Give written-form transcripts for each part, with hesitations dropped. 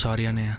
Sorry అన్నయ్య.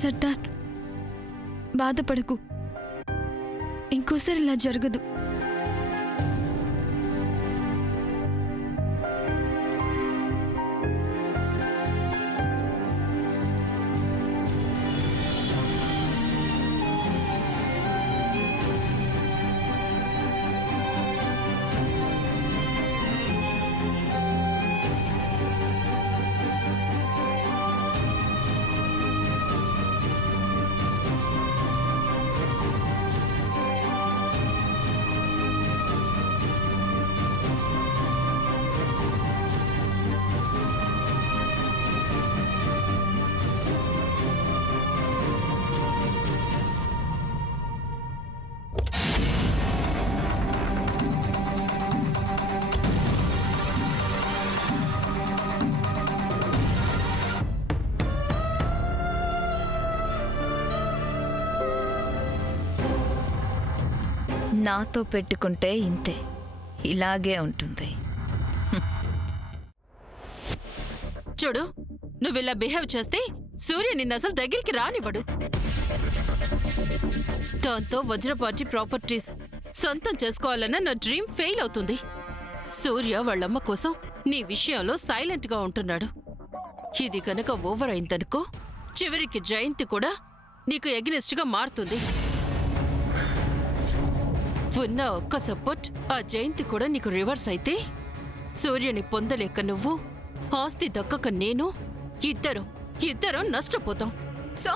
సర్దార్, బాధపడకు. ఇంకోసారి ఇలా జరగదు. నాతో పెట్టుకుంటే ఇంతే, ఇలాగే ఉంటుంది. చూడు, నువ్విలా బిహేవ్ చేస్తే సూర్య నిన్ను అసలు దగ్గరికి రానివ్వడు. దాంతో వజ్రపాటి ప్రాపర్టీస్ సొంతం చేసుకోవాలన్న నా డ్రీమ్ ఫెయిల్ అవుతుంది. సూర్య వాళ్ళమ్మ కోసం నీ విషయంలో సైలెంట్గా ఉంటున్నాడు. ఇది కనుక ఓవర్ అయిందనుకో, చివరికి జయంతి కూడా నీకు ఎగ్నెస్ట్గా మారుతుంది. ఉన్న ఒక్క సపోర్ట్ ఆ జయంతి కూడా నీకు రివర్స్ అయితే, సూర్యుని పొందలేక నువ్వు, ఆస్తి దక్కక నేను, ఇద్దరం నష్టపోతాం. సో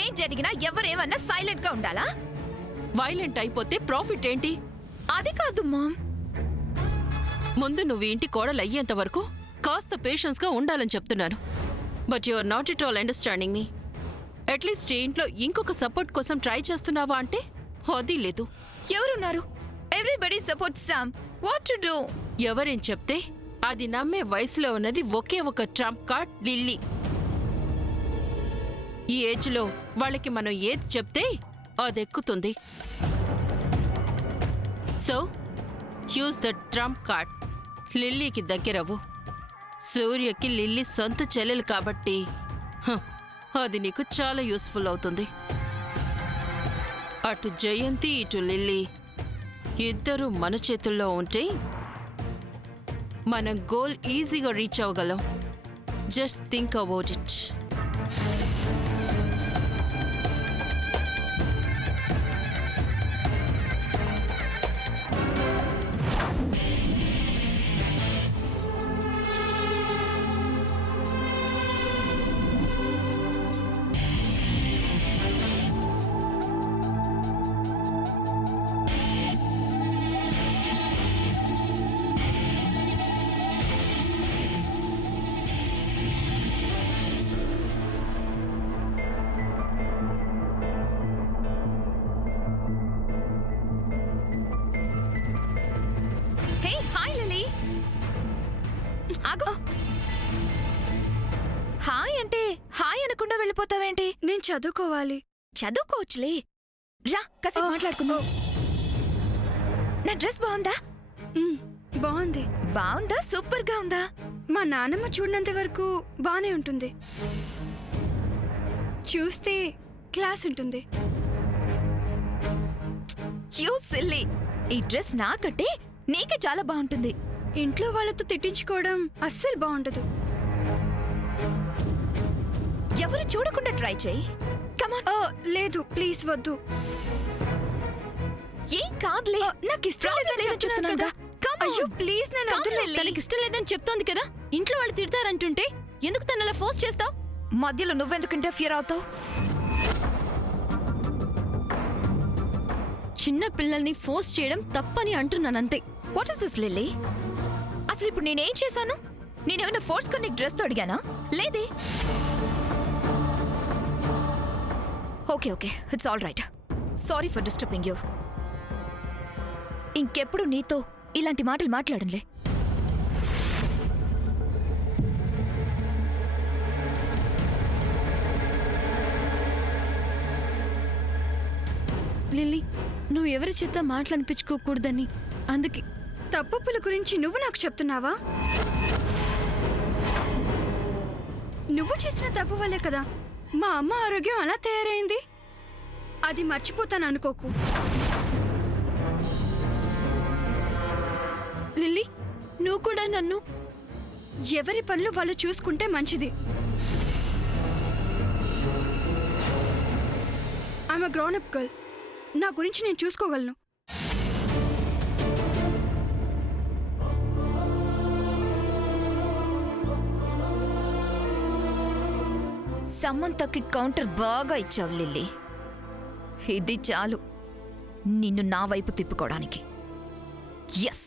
ఏం జరిగినా ఎవరేమన్నా సైలెంట్ గా ఉండాలా? వైలెంట్ అయిపోతే ప్రాఫిట్ ఏంటి? అది కాదు మామ్. ముందు నువ్వు ఇంటి కోడలు అయ్యేంత వరకు కాస్త పేషెన్స్ గా ఉండాలని చెప్తున్నాను. But you are not at all understanding me. At least ఈ ఇంట్లో ఇంకొక సపోర్ట్ కోసం ట్రై చేస్తున్నావా అంటే అది లేదు. ఎవరున్నారు? Everybody support Sam. What to do? ఎవరేం చెప్తే అది నమ్మే వయసులో ఉన్నది ఒకే ఒక ట్రంప్ కార్డ్, లిల్లీ. ఈ ఏజ్ లో వాళ్ళకి మనం ఏది చెప్తే అదెక్కుతుంది. So use the trump card. లిల్లీకి దగ్గరవు. సూర్యకి లిల్లీ సొంత చెల్లెలు కాబట్టి అది నీకు చాలా యూస్ఫుల్ అవుతుంది. అటు జయంతి ఇటు లిల్లీ ఇద్దరు మన చేతుల్లో ఉంటే మనం గోల్ ఈజీగా రీచ్ అవ్వగలం. Just think about it. మాట్లాడకుండా వెళ్ళిపోతావేంటి? నేను చదువుకోవాలి. చదువుకోవచ్చులే. రా కాసేపు మాట్లాడుకుందాం. నా డ్రెస్ బాగుందా? బాగుంది. బాగుందా? సూపర్ గా ఉందా? మా నాన్నమ్మ చూడనంత వరకు బానే ఉంటుంది. చూస్తే క్లాస్ ఉంటుంది. You silly. ఈ డ్రెస్ నాకంటే నీకే చాలా బాగుంటుంది. ఇంట్లో వాళ్ళతో తిట్టించుకోవడం అస్సలు బాగుండదు. ఎవరు చూడకుండా ట్రై చేయి. కమాన్. లేదు ప్లీజ్ వద్దు. ఏం కాదులే. నాకు ఇష్టం లేదని చెప్తున్నాను కదా. అయ్యో ప్లీజ్ నన్ను వద్దు. తనకి ఇష్టం లేదని చెప్తోంది కదా. ఇంట్లో వాళ్ళు తిడతారంటుంటే ఎందుకు తనలా ఫోర్స్ చేస్తావు? మధ్యలో నువ్వెందుకు ఇంటర్ఫియర్ అవుతావు? చిన్న పిల్లల్ని ఫోర్స్ చేయడం తప్పని అంటున్నానంతే. What is this Lily? అసలు ఇప్పుడు నేనేం చేశాను? నేనేమైనా ఫోర్స్ కొని నీకు డ్రెస్ తో అడిగానా? లేదే. Okay okay, it's all right. Sorry for disturbing you. ఇంకెప్పుడు నీతో ఇలాంటి మాటలు మాట్లాడంలే. లిల్లీ, నువ్వు ఎవరి చేత మాటలనిపించుకోకూడదని అందుకే. తప్పుల గురించి నువ్వు నాకు చెప్తున్నావా? నువ్వు చేసిన తప్పు వల్లే కదా మా అమ్మ ఆరోగ్యం అలా తయారైంది. అది మర్చిపోతాను అనుకోకు. లిల్లీ, నువ్వు కూడా నన్ను. ఎవరి పనులు వాళ్ళు చూసుకుంటే మంచిది. I'm a grown up girl. నా గురించి నేను చూసుకోగలను. సమంతకి కౌంటర్ బాగా ఇచ్చావు లిల్లీ. ఇది చాలు నిన్ను నా వైపు తిప్పుకోవడానికి. ఎస్.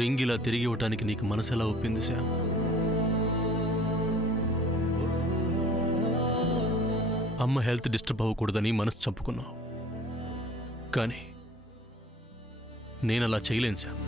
రింగ్ ఇలా తిరిగి ఇవ్వటానికి నీకు మనసు ఎలా ఒప్పింది శ్యామ్? అమ్మ హెల్త్ డిస్టర్బ్ అవ్వకూడదని మనసు చంపుకున్నావు, కానీ నేను అలా చేయలేను శ్యామ్.